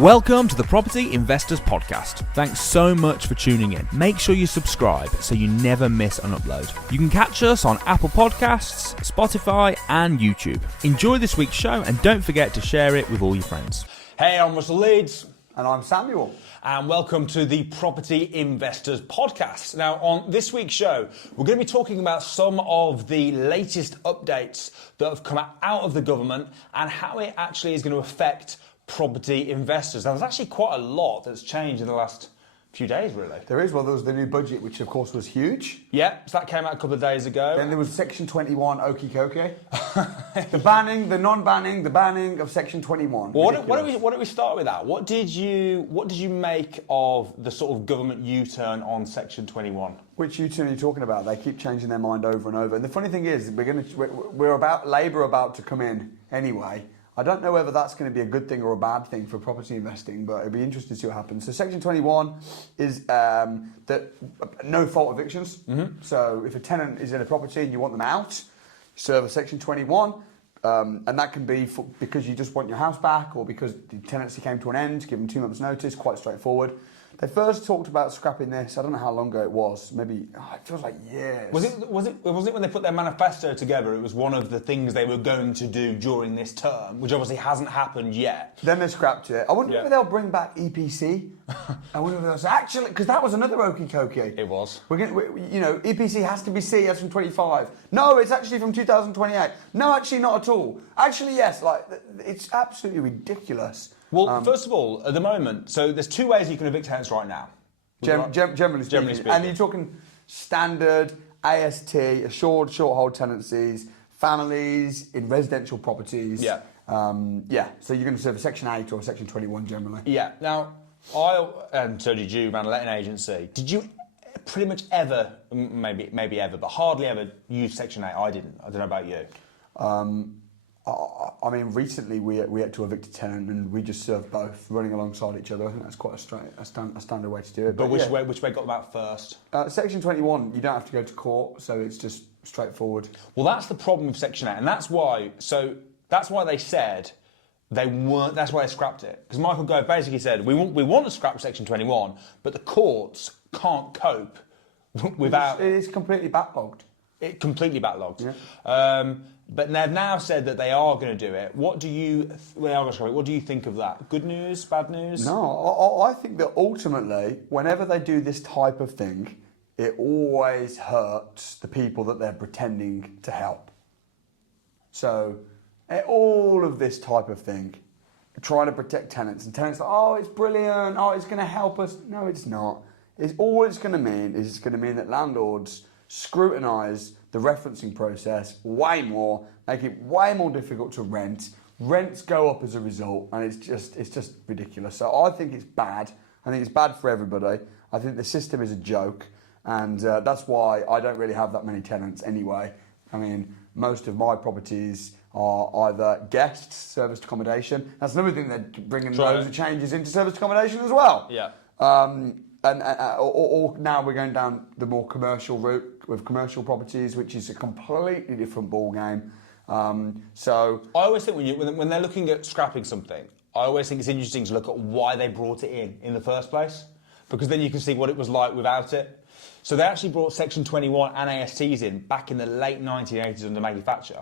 Welcome to the Property Investors Podcast. Thanks so much for tuning in. Make sure you subscribe so you never miss an upload. You can catch us on Apple Podcasts, Spotify, and YouTube. Enjoy this week's show and don't forget to share it with all your friends. Hey, I'm Russell Leeds. And I'm Samuel. And welcome to the Property Investors Podcast. Now, on this week's show, we're going to be talking about some of the latest updates that have come out of the government and how it actually is going to affect property investors. Now, there's actually quite a lot that's changed in the last few days, really. There is. Well, there was the new budget, which of course was huge. Yeah, so that came out a couple of days ago. Then there was Section 21 okie dokie. The banning, the non-banning, the banning of Section 21. Well, why don't we start with that? What did you make of the sort of government U-turn on Section 21? Which U-turn are you talking about? They keep changing their mind over and over. And the funny thing is, Labour about to come in anyway. I don't know whether that's going to be a good thing or a bad thing for property investing, but it'll be interesting to see what happens. So Section 21 is that no fault evictions. Mm-hmm. So if a tenant is in a property and you want them out, you serve a Section 21, and that can be because you just want your house back or because the tenancy came to an end, give them 2 months' notice, quite straightforward. They first talked about scrapping this. I don't know how long ago it was. Maybe it feels like years. Was it when they put their manifesto together? It was one of the things they were going to do during this term, which obviously hasn't happened yet. Then they scrapped it. I wonder if they'll bring back EPC. I wonder if they'll actually, because that was another okey dokey. It was. EPC has to be CS from 25. No, it's actually from 2028. No, actually not at all. Actually, yes. It's absolutely ridiculous. Well, first of all, at the moment, so there's 2 ways you can evict tenants right now. Generally speaking. And you're talking standard, AST, assured short hold tenancies, families in residential properties. Yeah. So you're going to serve a Section 8 or a Section 21 generally. Yeah. Now, and so did you, ran a letting agency. Did you pretty much ever, maybe ever, but hardly ever use Section 8? I didn't. I don't know about you. I mean, recently we had to evict a tenant and we just served both, running alongside each other. I think that's quite a standard way to do it. But which way got them out first? Section 21, you don't have to go to court, so it's just straightforward. Well, that's the problem with Section 8, and that's why they said that's why they scrapped it. Because Michael Gove basically said, we want to scrap Section 21, but the courts can't cope without... It is completely backlogged. Completely backlogged. Yeah. But they've now said that they are going to do it. What do you think of that? Good news? Bad news? No, I think that ultimately, whenever they do this type of thing, it always hurts the people that they're pretending to help. So, all of this type of thing, trying to protect tenants, and tenants are, it's brilliant, it's going to help us. No, it's not. All it's going to mean is it's going to mean that landlords scrutinise the referencing process way more, make it way more difficult to rent. Rents go up as a result, and it's just ridiculous. So I think it's bad. I think it's bad for everybody. I think the system is a joke, and that's why I don't really have that many tenants anyway. I mean, most of my properties are either guests, serviced accommodation. That's another thing, they're bringing loads of changes into serviced accommodation as well. Yeah. Or now we're going down the more commercial route with commercial properties, which is a completely different ball game. So I always think when they're looking at scrapping something, I always think it's interesting to look at why they brought it in the first place, because then you can see what it was like without it. So they actually brought Section 21 and ASTs in back in the late 1980s under Maggie Thatcher.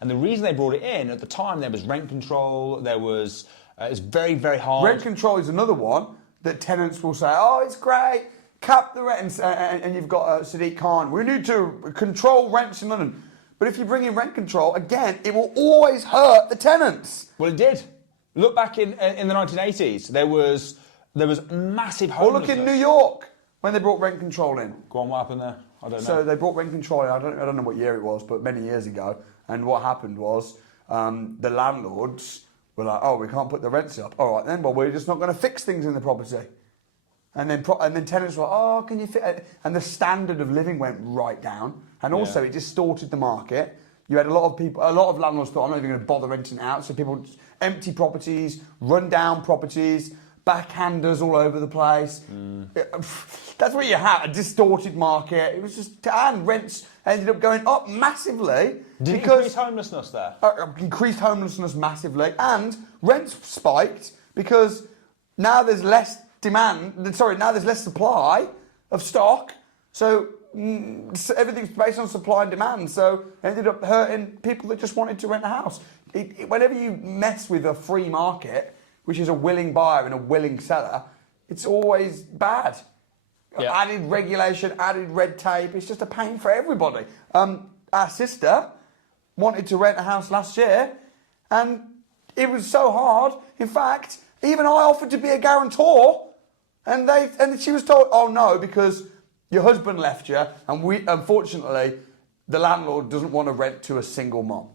And the reason they brought it in, at the time there was rent control, it was very, very hard. Rent control is another one that tenants will say, it's great, cap the rent, and you've got Sadiq Khan, we need to control rents in London. But if you bring in rent control, again, it will always hurt the tenants. Well, it did. Look back in the 1980s, there was massive homelessness. Or look in New York, when they brought rent control in. Go on, what happened there? I don't know. So they brought rent control in, I don't know what year it was, but many years ago, and what happened was the landlords were like, we can't put the rents up. All right then, well, we're just not going to fix things in the property. And then tenants were like, can you fit it? And the standard of living went right down. And also it distorted the market. You had a lot of landlords thought, I'm not even going to bother renting it out. So people, empty properties, run down properties, backhanders all over the place. That's what you had, a distorted market. It was just, and rents ended up going up massively. Did it increase homelessness there? Increased homelessness massively, and rents spiked because now there's less demand. Sorry, now there's less supply of stock. So everything's based on supply and demand. So it ended up hurting people that just wanted to rent a house. Whenever you mess with a free market, which is a willing buyer and a willing seller, it's always bad. Yeah. Added regulation, added red tape. It's just a pain for everybody. Our sister wanted to rent a house last year, and it was so hard. In fact, even I offered to be a guarantor, and she was told, "Oh no, because your husband left you, and unfortunately, the landlord doesn't want to rent to a single mom."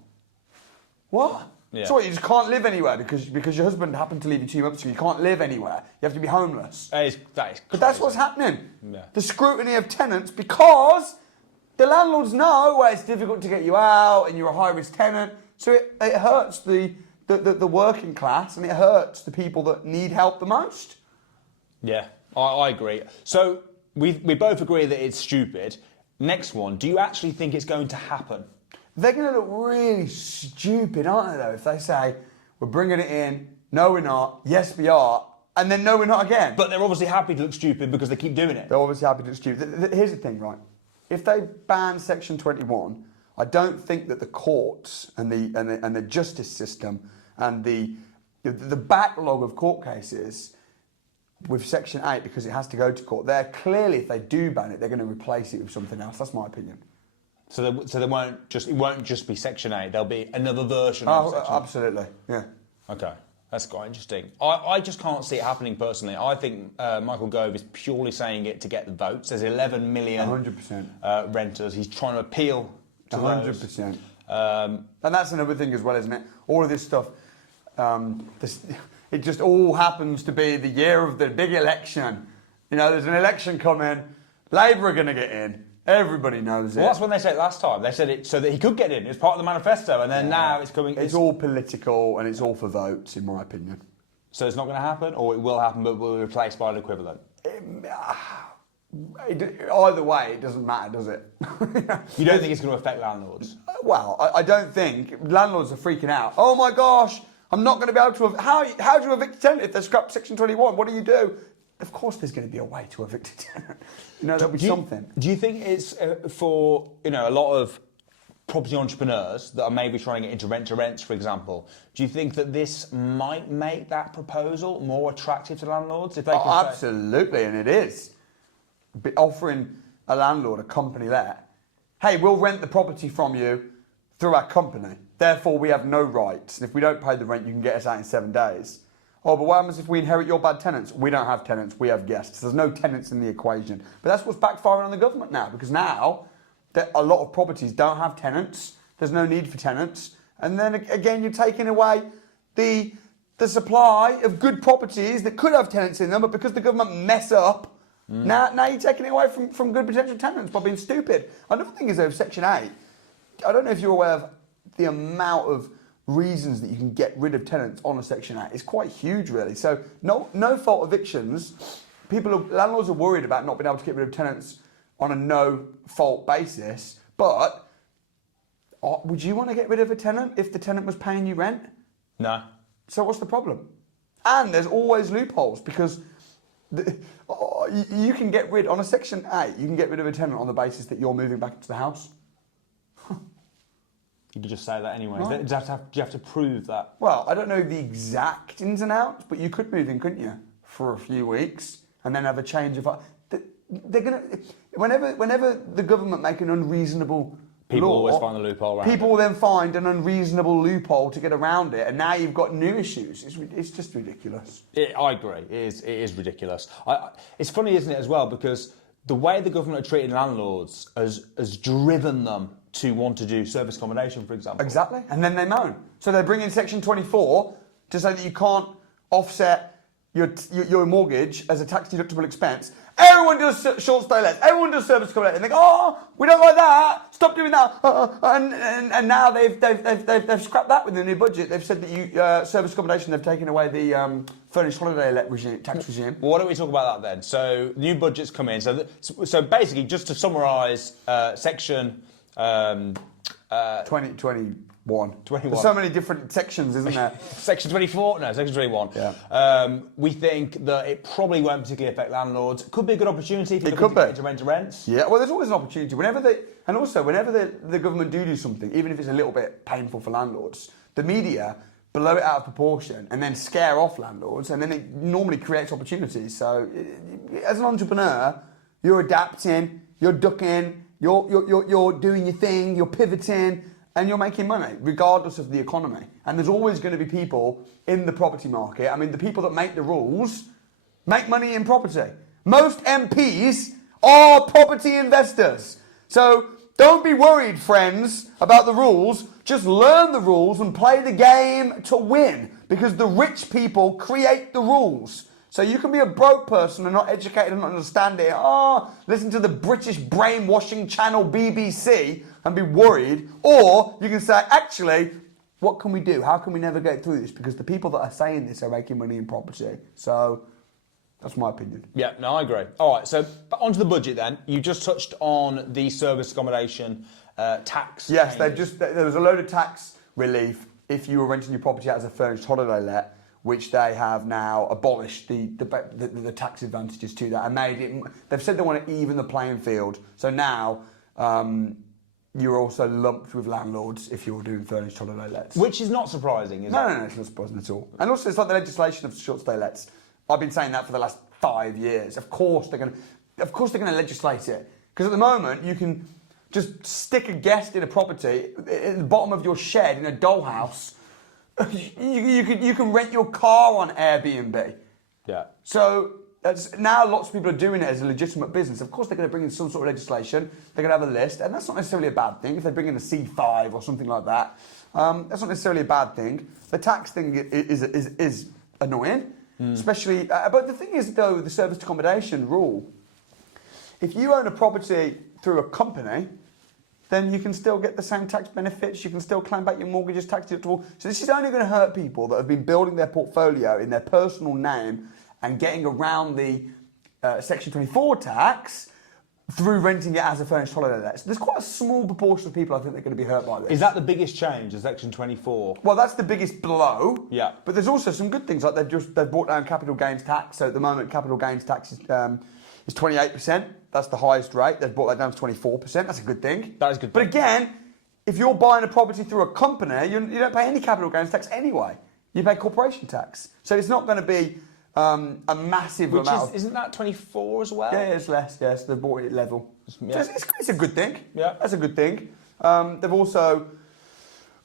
What? Yeah. So what, you just can't live anywhere because your husband happened to leave you 2 months ago. You can't live anywhere. You have to be homeless. That is But that's what's happening. Yeah. The scrutiny of tenants, because the landlords know where it's difficult to get you out and you're a high-risk tenant. So it hurts the working class, and it hurts the people that need help the most. Yeah, I agree. So we both agree that it's stupid. Next one, do you actually think it's going to happen? They're going to look really stupid, aren't they, though, if they say, we're bringing it in, no we're not, yes we are, and then no we're not again. But they're obviously happy to look stupid because they keep doing it. They're obviously happy to look stupid. Here's the thing, right? If they ban Section 21, I don't think that the courts and the justice system and the backlog of court cases with Section 8, because it has to go to court, they're clearly, if they do ban it, they're going to replace it with something else. That's my opinion. So it won't just be Section 8. There'll be another version of Section 8. Absolutely, yeah. Okay, that's quite interesting. I just can't see it happening personally. I think Michael Gove is purely saying it to get the votes. There's 11 million 100%. Renters. He's trying to appeal to 100%. those. And that's another thing as well, isn't it? All of this stuff, it just all happens to be the year of the big election. You know, there's an election coming. Labour are going to get in. Everybody knows it. Well, that's when they said it last time. They said it so that he could get in. It was part of the manifesto, and then now it's coming. It's all political, and it's all for votes, in my opinion. So it's not going to happen, or it will happen, but will be replaced by an equivalent. Either way, it doesn't matter, does it? You don't think it's going to affect landlords? Well, I don't think. Landlords are freaking out. Oh my gosh, I'm not going to be able to... How do you evict a tenant if they scrap Section 21? What do you do? Of course there's going to be a way to evict a tenant. You know, there'll be something. Do you think it's for, a lot of property entrepreneurs that are maybe trying to get into rent-to-rents, for example, do you think that this might make that proposal more attractive to landlords? If they absolutely, and it is. Offering a landlord, a company let, hey, we'll rent the property from you through our company. Therefore, we have no rights. And if we don't pay the rent, you can get us out in 7 days. Oh, but what happens if we inherit your bad tenants? We don't have tenants, we have guests. There's no tenants in the equation. But that's what's backfiring on the government now, because now that a lot of properties don't have tenants, there's no need for tenants. And then again, you're taking away the supply of good properties that could have tenants in them, but because the government mess up, now you're taking it away from good potential tenants by being stupid. Another thing is, though, Section 8, I don't know if you're aware of the amount of reasons that you can get rid of tenants on a Section 8. It's quite huge, really. So no fault evictions. Landlords are worried about not being able to get rid of tenants on a no fault basis. But would you want to get rid of a tenant if the tenant was paying you rent? No. So what's the problem? And there's always loopholes, because you can get rid, on a Section 8, you can get rid of a tenant on the basis that you're moving back into the house. You could just say that anyway. Right. Do you have to prove that? Well, I don't know the exact ins and outs, but you could move in, couldn't you, for a few weeks and then have a change of... They're going to... Whenever the government make an unreasonable People law, always find a loophole around people will then find an unreasonable loophole to get around it, and now you've got new issues. It's just ridiculous. I agree. It is ridiculous. It's funny, isn't it, as well, because the way the government are treating landlords has driven them to want to do service accommodation, for example. Exactly. And then they moan. So they bring in Section 24 to say that you can't offset your mortgage as a tax-deductible expense. Everyone does short stay lets. Everyone does service accommodation. They go, we don't like that. Stop doing that. And now they've scrapped that with the new budget. They've said that service accommodation, they've taken away the furnished holiday let tax regime. Well, why don't we talk about that then? So new budgets come in. So basically, just to summarise, Section 20. There's so many different sections, isn't there? Section 24? No, Section 21. Yeah. We think that it probably won't particularly affect landlords. Could be a good opportunity for them to get into rent-to-rents. Yeah, well, there's always an opportunity. Whenever the government do something, even if it's a little bit painful for landlords, the media blow it out of proportion and then scare off landlords, and then it normally creates opportunities. So, as an entrepreneur, you're adapting, you're ducking, you're doing your thing, you're pivoting, and you're making money, regardless of the economy. And there's always going to be people in the property market. I mean, the people that make the rules make money in property. Most MPs are property investors. So don't be worried, friends, about the rules. Just learn the rules and play the game to win, because the rich people create the rules. So you can be a broke person and not educated and not understand it. Listen to the British brainwashing channel BBC and be worried. Or you can say, actually, what can we do? How can we navigate through this? Because the people that are saying this are making money in property. So that's my opinion. Yeah, no, I agree. All right, so onto the budget then. You just touched on the service accommodation tax. Yes, there was a load of tax relief if you were renting your property out as a furnished holiday let, which they have now abolished the tax advantages to that and made it. They've said they want to even the playing field. So now you're also lumped with landlords if you're doing furnished holiday lets. Which is not surprising, is it? No, it's not surprising at all. And also, it's like the legislation of short stay lets. I've been saying that for the last 5 years. Of course they're going to legislate it, because at the moment you can just stick a guest in a property in the bottom of your shed in a dollhouse. You can rent your car on Airbnb. Yeah. So now lots of people are doing it as a legitimate business. Of course, they're going to bring in some sort of legislation. They're going to have a list, and that's not necessarily a bad thing. If they bring in a C5 or something like that, that's not necessarily a bad thing. The tax thing is annoying, especially. But the thing is, though, the service accommodation rule. If you own a property through a company, then you can still get the same tax benefits. You can still claim back your mortgages tax deductible. So this is only going to hurt people that have been building their portfolio in their personal name and getting around the Section 24 tax through renting it as a furnished holiday let. So there's quite a small proportion of people I think that are going to be hurt by this. Is that the biggest change, the Section 24? Well, that's the biggest blow. Yeah. But there's also some good things, like they've brought down capital gains tax. So at the moment, capital gains tax is 28%. That's the highest rate. They've brought that down to 24%. That's a good thing. That is good. But again, if you're buying a property through a company, you don't pay any capital gains tax anyway. You pay corporation tax. So it's not going to be a massive amount. Isn't that 24 as well? Yeah, it's less. Yes, they've brought it level. Yeah. So it's a good thing. Yeah. That's a good thing. They've also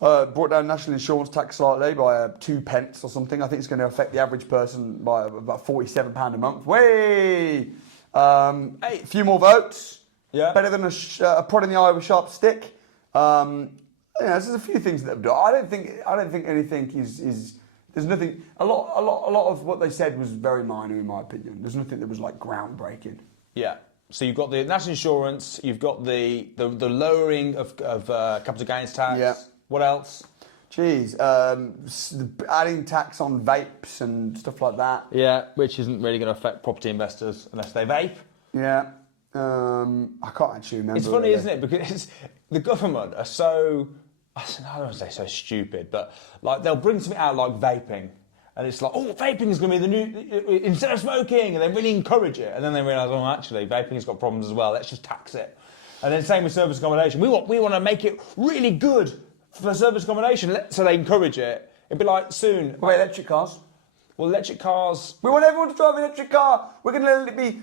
brought down national insurance tax slightly by 2 pence or something. I think it's going to affect the average person by about £47 a month. Way! A few more votes. Yeah. Better than a prod in the eye with a sharp stick. There's a few things that they've done. I don't think anything is. There's nothing. A lot of what they said was very minor, in my opinion. There's nothing that was like groundbreaking. Yeah. So you've got the national insurance. You've got the lowering of capital gains tax. Yeah. What else? Geez, adding tax on vapes and stuff like that. Yeah, which isn't really going to affect property investors unless they vape. Yeah, I can't actually remember. It's funny, isn't it? Because the government are so, I don't want to say so stupid, but like they'll bring something out like vaping, and it's like, oh, vaping is going to be the new, instead of smoking, and they really encourage it, and then they realise, oh, actually, vaping has got problems as well. Let's just tax it. And then same with service accommodation. We want to make it really good for service accommodation, so they encourage it. It'd be like soon. Wait, electric cars? Well, electric cars. We want everyone to drive an electric car. We're going to let it be.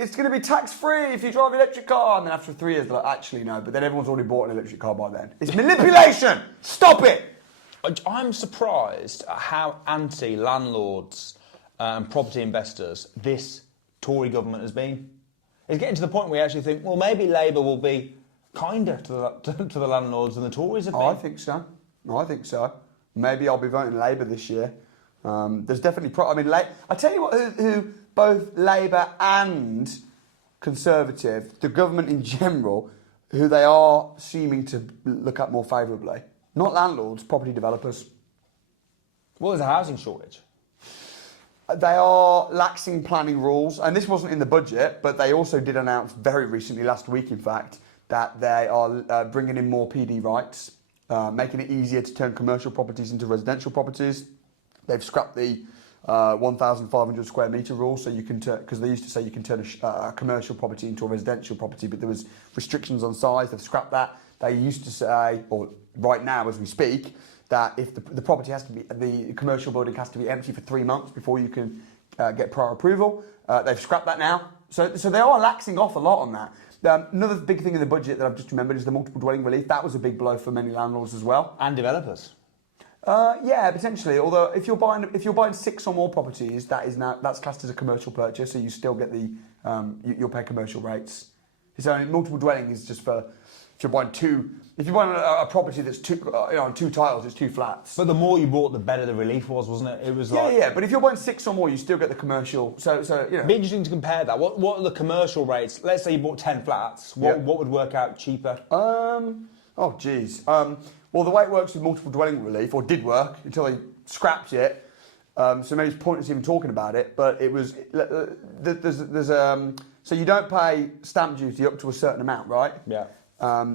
It's going to be tax free if you drive an electric car. And then after 3 years, they're like, actually no. But then everyone's already bought an electric car by then. It's manipulation. Stop it. I'm surprised at how anti-landlords and property investors this Tory government has been. It's getting to the point where you actually think, well, maybe Labour will be kinder to the landlords than the Tories have been. I think so. Maybe I'll be voting Labour this year. There's definitely... I tell you what, who both Labour and Conservative, the government in general, who they are seeming to look at more favourably. Not landlords, property developers. Well, there's a housing shortage. They are laxing planning rules, and this wasn't in the budget, but they also did announce very recently, last week in fact, that they are bringing in more PD rights. making it easier to turn commercial properties into residential properties. They've scrapped the 1,500 square metre rule, so you can turn, because they used to say you can turn a commercial property into a residential property, but there was restrictions on size. They've scrapped that. They used to say, or right now as we speak, that if the property has to be, the commercial building has to be empty for 3 months before you can get prior approval. They've scrapped that now. So they are laxing off a lot on that. Another big thing in the budget that I've just remembered is the multiple dwelling relief. That was a big blow for many landlords as well. And developers. Yeah, potentially. Although if you're buying 6 or more properties, that's classed as a commercial purchase, so you still get the you'll pay commercial rates. So multiple dwelling is just for if you're buying 2. If you're buying a property that's on 2 titles, it's 2 flats. But the more you bought, the better the relief was, wasn't it? It was like yeah. But if you're buying 6 or more, you still get the commercial. So you know. It'd be interesting to compare that. What are the commercial rates? Let's say you bought 10 flats. What would work out cheaper? Oh, geez. Well, the way it works with multiple dwelling relief, or did work until they scrapped it. So maybe it's pointless even talking about it. But it was so you don't pay stamp duty up to a certain amount, right? Yeah.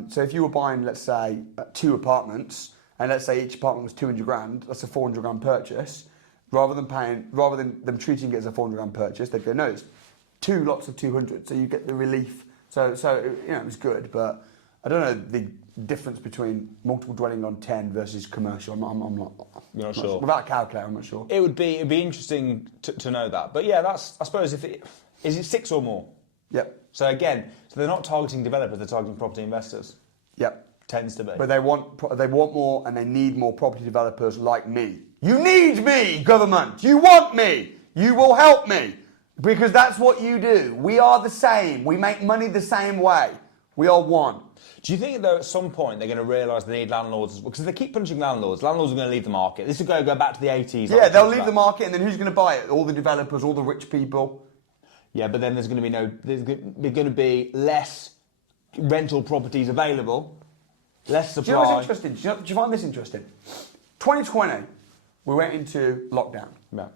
So if you were buying, let's say, 2 apartments, and let's say each apartment was 200 grand, that's a 400 grand purchase. Rather than them treating it as a 400 grand purchase, they'd go, no, it's 2 lots of 200, so you get the relief. So you know, it was good, but I don't know the difference between multiple dwelling on 10 versus commercial. I'm not. You're not sure. Without a calculator, I'm not sure. It'd be interesting to know that. But yeah, I suppose is it 6 or more? Yep. So again, they're not targeting developers, they're targeting property investors. Yep. Tends to be. But they want more, and they need more property developers like me. You need me, government. You want me. You will help me. Because that's what you do. We are the same. We make money the same way. We are one. Do you think, though, at some point they're going to realise they need landlords? Because if they keep punishing landlords are going to leave the market. This will go back to the 80s. Yeah, they'll leave the market, and then who's going to buy it? All the developers, all the rich people. Yeah, but then there's going to be less rental properties available, less supply. Do you know what's interesting? Do you find this interesting? 2020, we went into lockdown. Yeah.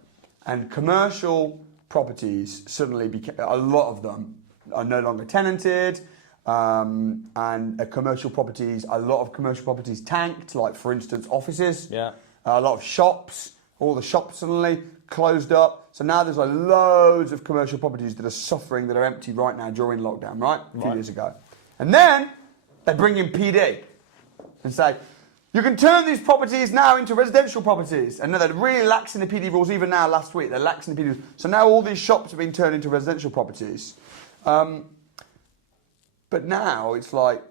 And commercial properties suddenly became, a lot of them are no longer tenanted. And a lot of commercial properties tanked, like for instance offices. Yeah. A lot of shops, all the shops suddenly closed up. So now there's loads of commercial properties that are suffering, that are empty right now during lockdown, right? A few years ago. And then they bring in PD and say, you can turn these properties now into residential properties. And no, they're really laxing the PD rules even now last week. They're laxing the PD rules. So now all these shops have been turned into residential properties. But now it's like,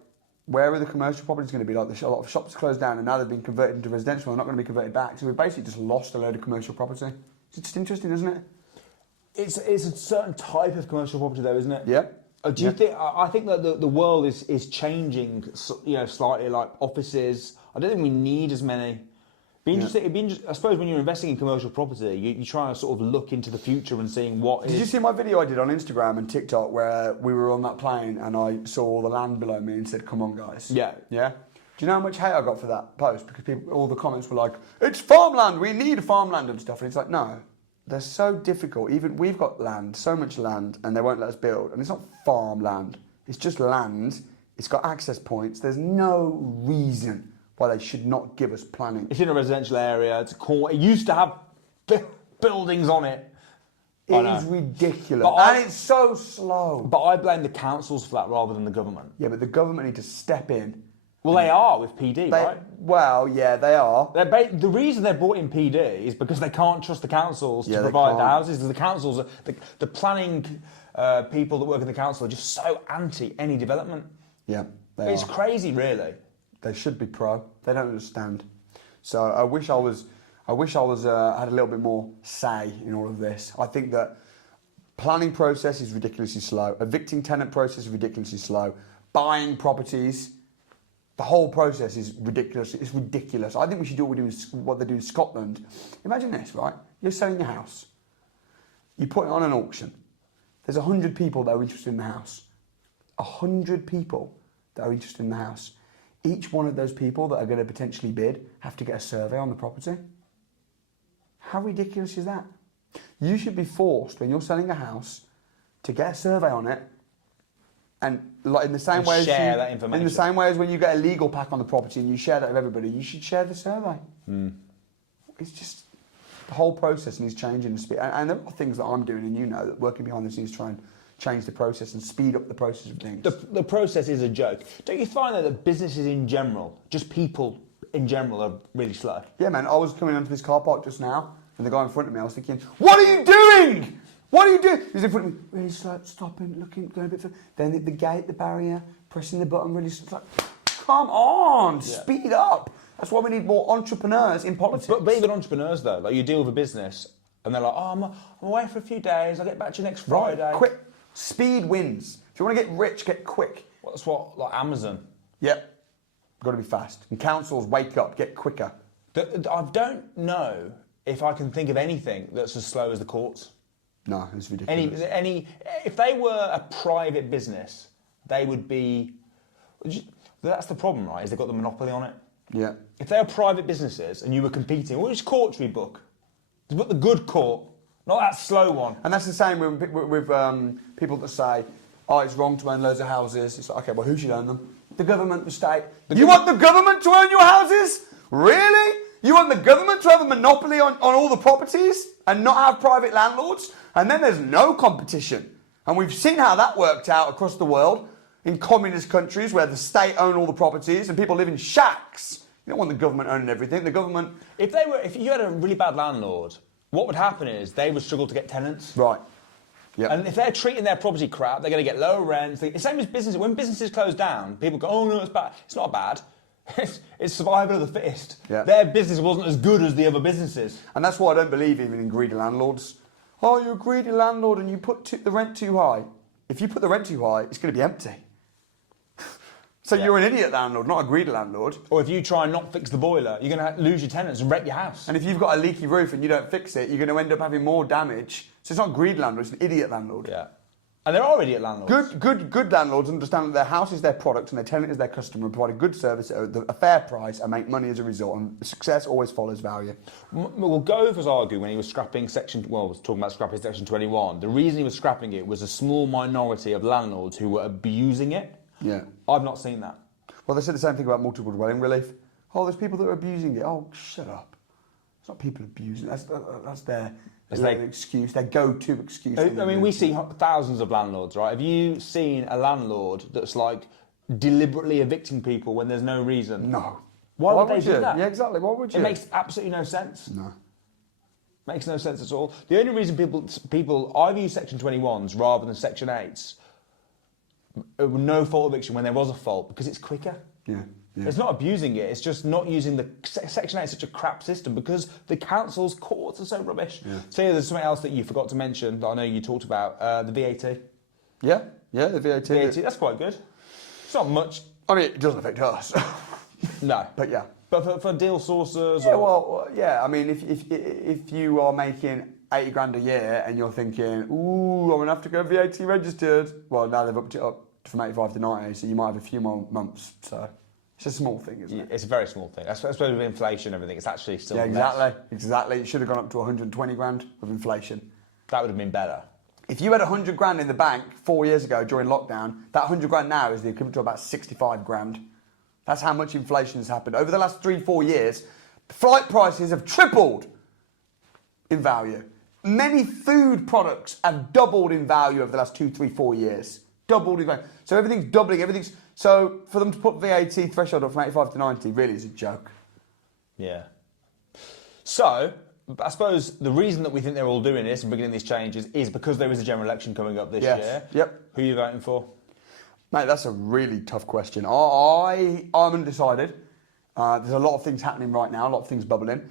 where are the commercial properties going to be? Like a lot of shops closed down and now they've been converted into residential. They're not going to be converted back. So we've basically just lost a load of commercial property. It's just interesting, isn't it? It's a certain type of commercial property, though, isn't it? Yeah. Do you think? I think that the world is changing, slightly. Like offices, I don't think we need as many. It'd be interesting. I suppose when you're investing in commercial property, you're trying to sort of look into the future and seeing what. Did you see my video I did on Instagram and TikTok where we were on that plane and I saw all the land below me and said, "Come on, guys." Yeah. Yeah. Do you know how much hate I got for that post? Because all the comments were like, "It's farmland. We need farmland and stuff." And it's like, no, they're so difficult. Even we've got land, so much land, and they won't let us build. And it's not farmland. It's just land. It's got access points. There's no reason why they should not give us planning. It's in a residential area. It's it used to have buildings on it. It is ridiculous. And it's so slow. But I blame the councils for that rather than the government. Yeah, but the government need to step in. Well, they are with PD, right? Well, yeah, they are. The reason they're brought in PD is because they can't trust the councils to provide the houses. The councils, the planning people that work in the council are just so anti any development. Yeah, it's crazy, really. They should be pro. They don't understand. So I wish I was had a little bit more say in all of this. I think that planning process is ridiculously slow. Evicting tenant process is ridiculously slow. Buying properties, the whole process is ridiculous. It's ridiculous. I think we should do what they do in Scotland. Imagine this, right? You're selling a house. You put it on an auction. There's 100 people that are interested in the house. 100 people that are interested in the house. Each one of those people that are going to potentially bid have to get a survey on the property. How ridiculous is that? You should be forced, when you're selling a house, to get a survey on it And like in the same And way share as that information. in the same way as when you get a legal pack on the property and you share that with everybody, you should share the survey. It's just the whole process needs changing and speed. And there are things that I'm doing, and you know, that working behind the scenes to try and change the process and speed up the process of things. The process is a joke. Don't you find that businesses in general, just people in general, are really slow? Yeah, man. I was coming onto this car park just now, and the guy in front of me, I was thinking, "What are you doing? What are you doing?" He's in front of me, really slow, stopping, looking, going a bit further. Then the gate, the barrier, pressing the button, really slow. Come on, speed up. That's why we need more entrepreneurs in politics. But even entrepreneurs, though, like you deal with a business, and they're like, "Oh, I'm away for a few days. I'll get back to you next Friday." Right, quick. Speed wins. If you want to get rich, get quick. Well, that's what, like Amazon. Yep. Got to be fast. And councils, wake up, get quicker. I don't know if I can think of anything that's as slow as the courts. No, it's ridiculous. If they were a private business, they would be. That's the problem, right? Is they've got the monopoly on it. Yeah. If they were private businesses and you were competing, which court should we book? To book the good court, not that slow one. And that's the same with people that say, "Oh, it's wrong to own loads of houses." It's like, okay, well, who should own them? The government, the state. You want the government to own your houses? Really? You want the government to have a monopoly on all the properties and not have private landlords? And then there's no competition. And we've seen how that worked out across the world in communist countries where the state own all the properties and people live in shacks. You don't want the government owning everything. The government... If you had a really bad landlord, what would happen is they would struggle to get tenants. Right. Yep. And if they're treating their property crap, they're going to get lower rents. The same as businesses. When businesses close down, people go, "Oh no, it's bad." It's not bad. It's survival of the fittest. Yeah. Their business wasn't as good as the other businesses. And that's why I don't believe even in greedy landlords. "Oh, you're a greedy landlord and you put the rent too high." If you put the rent too high, it's going to be empty. So you're an idiot landlord, not a greedy landlord. Or if you try and not fix the boiler, you're going to lose your tenants and wreck your house. And if you've got a leaky roof and you don't fix it, you're going to end up having more damage. So it's not a greedy landlord, it's an idiot landlord. Yeah. And there are idiot landlords. Good landlords understand that their house is their product and their tenant is their customer and provide a good service at a fair price and make money as a result. And success always follows value. Well, Gove was arguing when he was scrapping was talking about scrapping Section 21. The reason he was scrapping it was a small minority of landlords who were abusing it. Yeah. I've not seen that. Well, they said the same thing about multiple dwelling relief. "Oh, there's people that are abusing it." Oh, shut up. It's not people abusing it. That's their excuse, their go-to excuse. I mean, we see thousands of landlords, right? Have you seen a landlord that's like deliberately evicting people when there's no reason? No. Why would they do that? Yeah, exactly. Why would you? It makes absolutely no sense. No. Makes no sense at all. The only reason people I've used Section 21s rather than Section 8s, no fault eviction when there was a fault, because it's quicker. Yeah. It's not abusing it, it's just not using the... Section 8 is such a crap system because the council's courts are so rubbish. Yeah. So yeah, there's something else that you forgot to mention that I know you talked about, the VAT. Yeah, the VAT. VAT, that's quite good. It's not much. I mean, it doesn't affect us. No. But yeah. But for deal sources... Yeah, well, yeah, I mean, if you are making 80 grand a year and you're thinking, "Ooh, I'm going to have to go VAT registered," well, now they've upped it up from 85 to 90, so you might have a few more months, so... It's a small thing, isn't it? It's a very small thing. I suppose with inflation and everything, it's actually still Exactly. It should have gone up to 120 grand with inflation. That would have been better. If you had 100 grand in the bank 4 years ago during lockdown, that 100 grand now is the equivalent to about 65 grand. That's how much inflation has happened. Over the last 3-4 years, flight prices have tripled in value. Many food products have doubled in value over the last 2, 3, 4 years. Doubled in value. So everything's doubling, So for them to put VAT threshold up from 85 to 90 really is a joke. Yeah. So, I suppose the reason that we think they're all doing this and bringing in these changes is because there is a general election coming up this year. Yep. Who are you voting for? Mate, that's a really tough question. I'm undecided. There's a lot of things happening right now, a lot of things bubbling.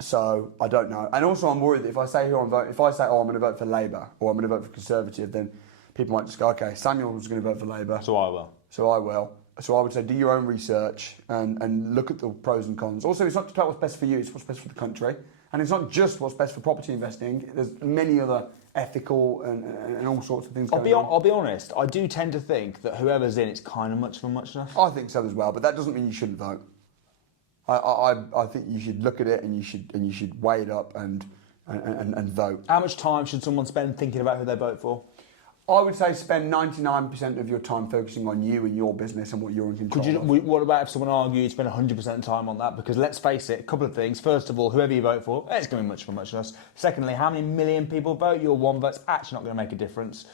So I don't know. And also I'm worried that if I say who I'm voting, if I say, "Oh, I'm going to vote for Labour," or "I'm going to vote for Conservative," then people might just go, "Okay, Samuel's going to vote for Labour. So I will. So I will." So I would say do your own research and look at the pros and cons. Also, it's not just about what's best for you, it's what's best for the country. And it's not just what's best for property investing. There's many other ethical and all sorts of things going on. I'll be honest, I do tend to think that whoever's in it's kind of much for muchness. I think so as well, but that doesn't mean you shouldn't vote. I think you should look at it and you should weigh it up and vote. How much time should someone spend thinking about who they vote for? I would say spend 99% of your time focusing on you and your business and what you're in control of. What about if someone argued spend 100% of time on that? Because let's face it, a couple of things. First of all, whoever you vote for, it's going to be much for much less. Secondly, how many million people vote? Your one vote's actually not going to make a difference.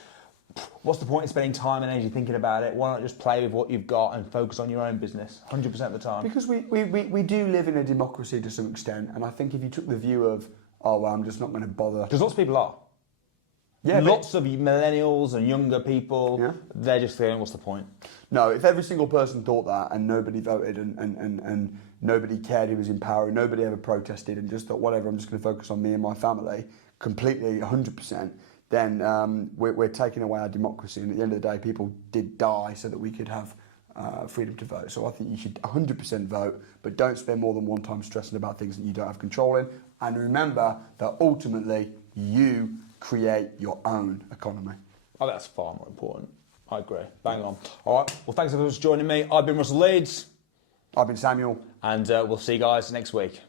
What's the point in spending time and energy thinking about it? Why not just play with what you've got and focus on your own business 100% of the time? Because we do live in a democracy to some extent, and I think if you took the view of, oh, well, I'm just not going to bother. Because lots of people are. Yeah, lots of millennials and younger people, they're just thinking, what's the point? No, if every single person thought that and nobody voted and nobody cared who was in power, and nobody ever protested and just thought, whatever, I'm just going to focus on me and my family, completely 100%, then we're taking away our democracy. And at the end of the day, people did die so that we could have freedom to vote. So I think you should 100% vote, but don't spend more than one time stressing about things that you don't have control in. And remember that ultimately you create your own economy. Oh, that's far more important. I agree. Bang on. All right. Well, thanks everyone for joining me. I've been Russell Leeds. I've been Samuel. And we'll see you guys next week.